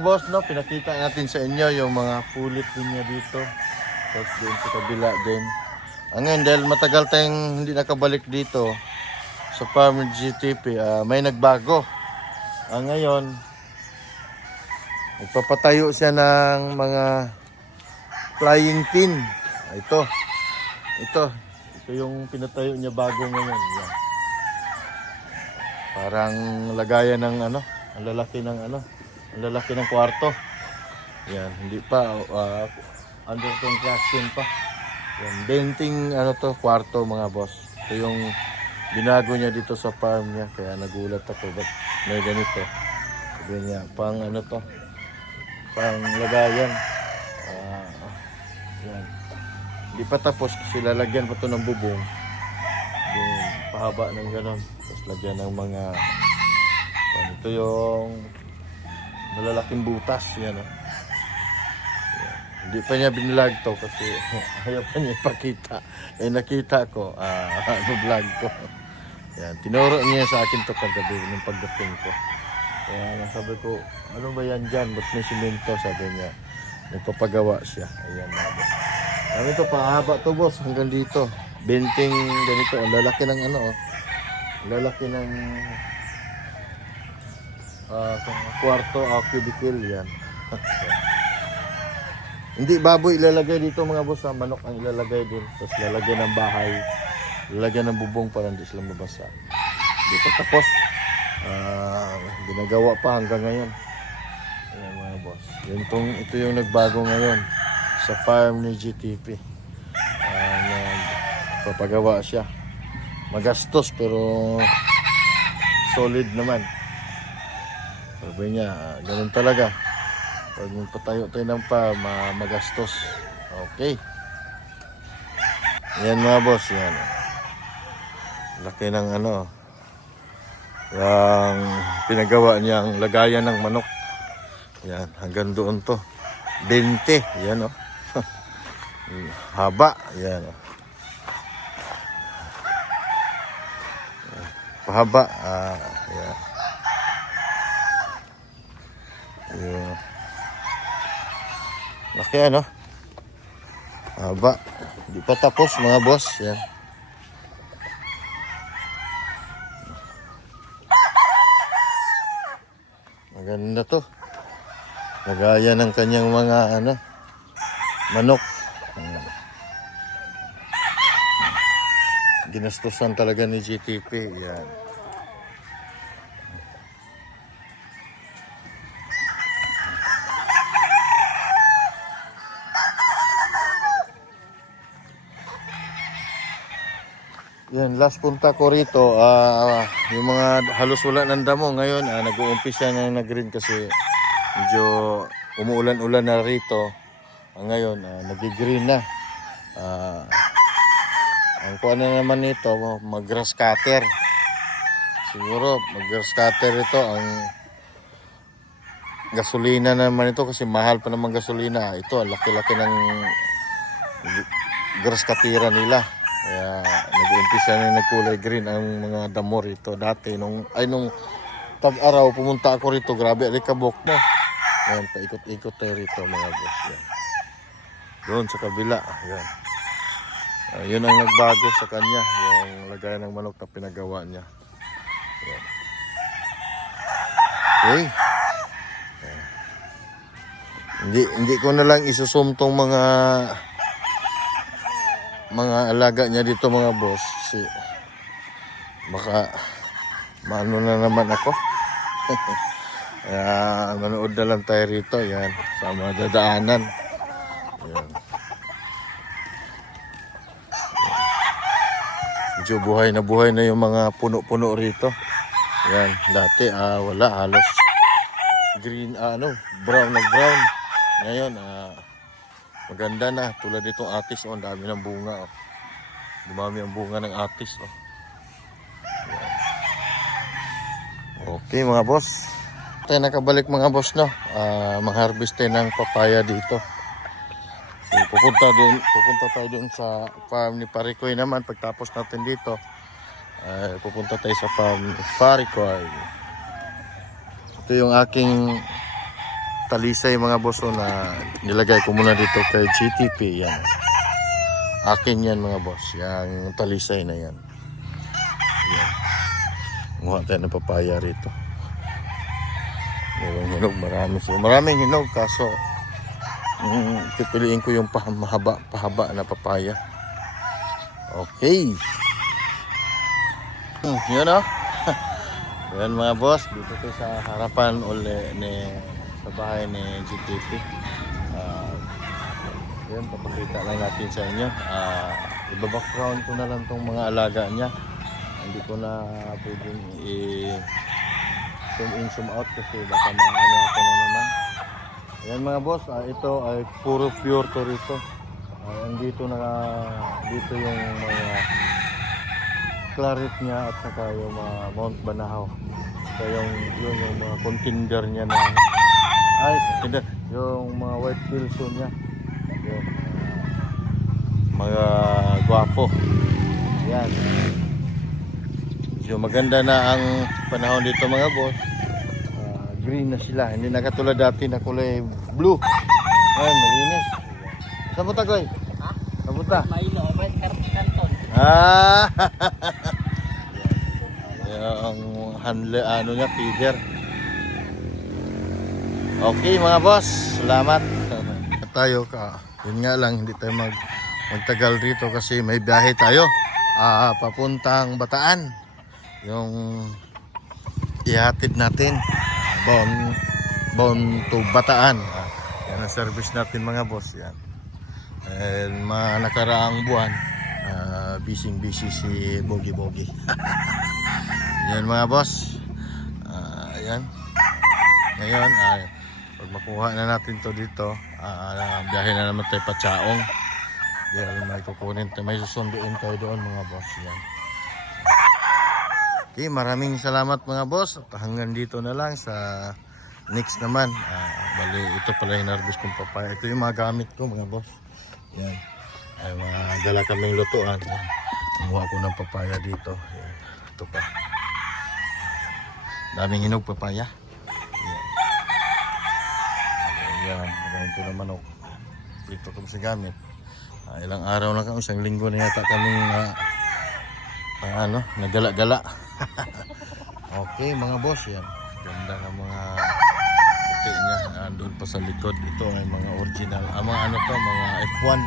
Boss, no, pinakita natin sa inyo yung mga pulit din niya dito. Tapos doon sa kabila din. Ngayon, dahil matagal tayong hindi nakabalik dito sa farm ng GTP, may nagbago. Ngayon, nagpapatayo siya ng mga flying pin. Ito yung pinatayo niya bago ngayon. Yan. Parang lagayan ng ang lalaki ng kwarto. Yan, hindi pa under construction pa. Yan, denting kwarto mga boss. Ito yung binago niya dito sa farm niya, kaya nagulat ako ba't may ganito. Sabi niya, pang pang lagayan. Yan. Hindi pa tapos kasi lalagyan pa to ng bubong. Yung pahaba ng ganon. Tapos lagyan ng mga ito yung malalaking butas. Yan. Yan. Hindi pa niya binlog to kasi ayaw pa niya ipakita. Nakita ko, vlog ko. Yan. Tinuro niya sa akin to kagabi nung pagdating ko. Kaya sabi ko, ano ba yan dyan? Ba't may simento? Sabi niya, nagpapagawa siya. Ayan na. Ano ito, pahaba to boss, hanggang dito. Benting ganito, ang lalaki ng lalaki ng kwarto, cubicle yan. Hindi baboy ilalagay dito mga boss, manok ang ilalagay din. Tapos lalagyan ng bahay, lalagyan ng bubong para hindi sila mabasa. Dito tapos, ginagawa pa hanggang ngayon. Ayan mga boss. Ito yung nagbago ngayon sa farm ni GTP. Papagawa siya. Magastos pero solid naman. Sabi niya, ganun talaga. Pag magpatayo tayo ng farm, magastos. Okay. Yan mga boss, yan. Laki ng yung pinagawa niyang lagayan ng manok. Yan, hanggang doon to. 20, yan haba, yan pahaba, yan. Yan. Laki haba. Hindi pa tapos mga boss, yan. Maganda to. Lagaya ng kanyang mga manok. Ginastusan talaga ni GTP. Yan. Yan, last punta ko rito, yung mga halos wala ng damo ngayon, nag-uumpisa na nag-green kasi medyo umuulan-ulan na rito. Ngayon, nag-green na. Ang kuha na naman nito, mag-grass cutter. Siguro, mag-grass cutter ito. Ang gasolina naman ito kasi mahal pa naman gasolina. Ito, ang laki-laki ng grass cuttera nila. Kaya nag-uumpisa na nagkulay green ang mga damo rito. Dati, nung tag-araw, pumunta ako rito. Grabe, alikabok mo. Ayan, paikot-ikot tayo rito mga boss. Yan. Doon sa kabila. Yan. Yun ang nagbago sa kanya. Yung lagayan ng manok na pinagawa niya. Yan. Okay. Yan. Hindi ko na lang isusum tong mga alaga niya dito mga boss. Kasi baka maano na naman ako. Kaya manood na lang tayo rito. Yan, sa mga dadaanan. Yan. Medyo buhay na yung mga puno-puno rito. Yan, dati wala, halos green, brown na brown. Ngayon, maganda na. Tulad itong atis, ang dami ng bunga. Dumami ang bunga ng atis. Yan. Okay mga boss. Tayo nakabalik mga boss, no? Mag-harvest tayo ng papaya dito. So, pupunta tayo dun sa farm ni Parikoy naman. Pagtapos natin dito, pupunta tayo sa farm ni Parikoy. Ito yung aking talisay mga boss na nilagay ko muna dito kay GTP. Yan. Akin yan mga boss. Yung talisay na yan. Yan. Muha tayo ng papaya rito. Yung hinog marami. So, maraming hinog kaso pipiliin ko yung pahaba na papaya. Okay. Yun o. Yan mga boss, dito tayo sa harapan sa bahay ni GTP. Yan, papakita lang natin sa inyo. Iba-background ko na lang tong mga alaga niya. Hindi ko na pwedeng zoom in, zoom out kasi baka ano ako na naman. Yan mga boss, ito ay puro pure to rito. Dito yung mga claret niya at saka yung mga Mount Banahaw. Saka yung mga contender niya na contender, yung mga white pilso niya. Yung mga gwapo. Yan. So maganda na ang panahon dito mga boss. Green na sila. Hindi na katulad dati na kulay blue. Ayan, malinis. Saan punta ko eh? Saan punta? Mailo, Canton. Yung handle, niya, feeder. Okay mga boss, salamat. Tayo yun nga lang, hindi tayo magtagal rito kasi may biyahe tayo. Papuntang Bataan. Yung ihatid natin. Bound to Bataan. Yan ang service natin mga boss. Yan. And mga nakaraang buwan, busy si Bogi. Yan mga boss. Ayan. Ngayon, pag makuha na natin to dito, biyahe na naman tayo pa Chaong. Dahil may kukunin tayo, may susunduin tayo doon mga boss. Yan. Okay, maraming salamat mga boss. At hanggang dito na lang sa next naman. Bali, ito pala yung harvest kong papaya. Ito yung mga gamit ko mga boss. Yan. Ay mga dala kaming lutuan. Kumuha ko ng papaya dito. Yan. Ito pa. Daming hinog papaya. Yan. Ganito naman ako. Dito kami sa gamit. Ilang araw na kami. Isang linggo na yata kaming nagala-gala. Okay mga boss. Yan. Ganda ng mga puti niya. Doon pa sa likod. Ito ay mga original. Mga mga F1.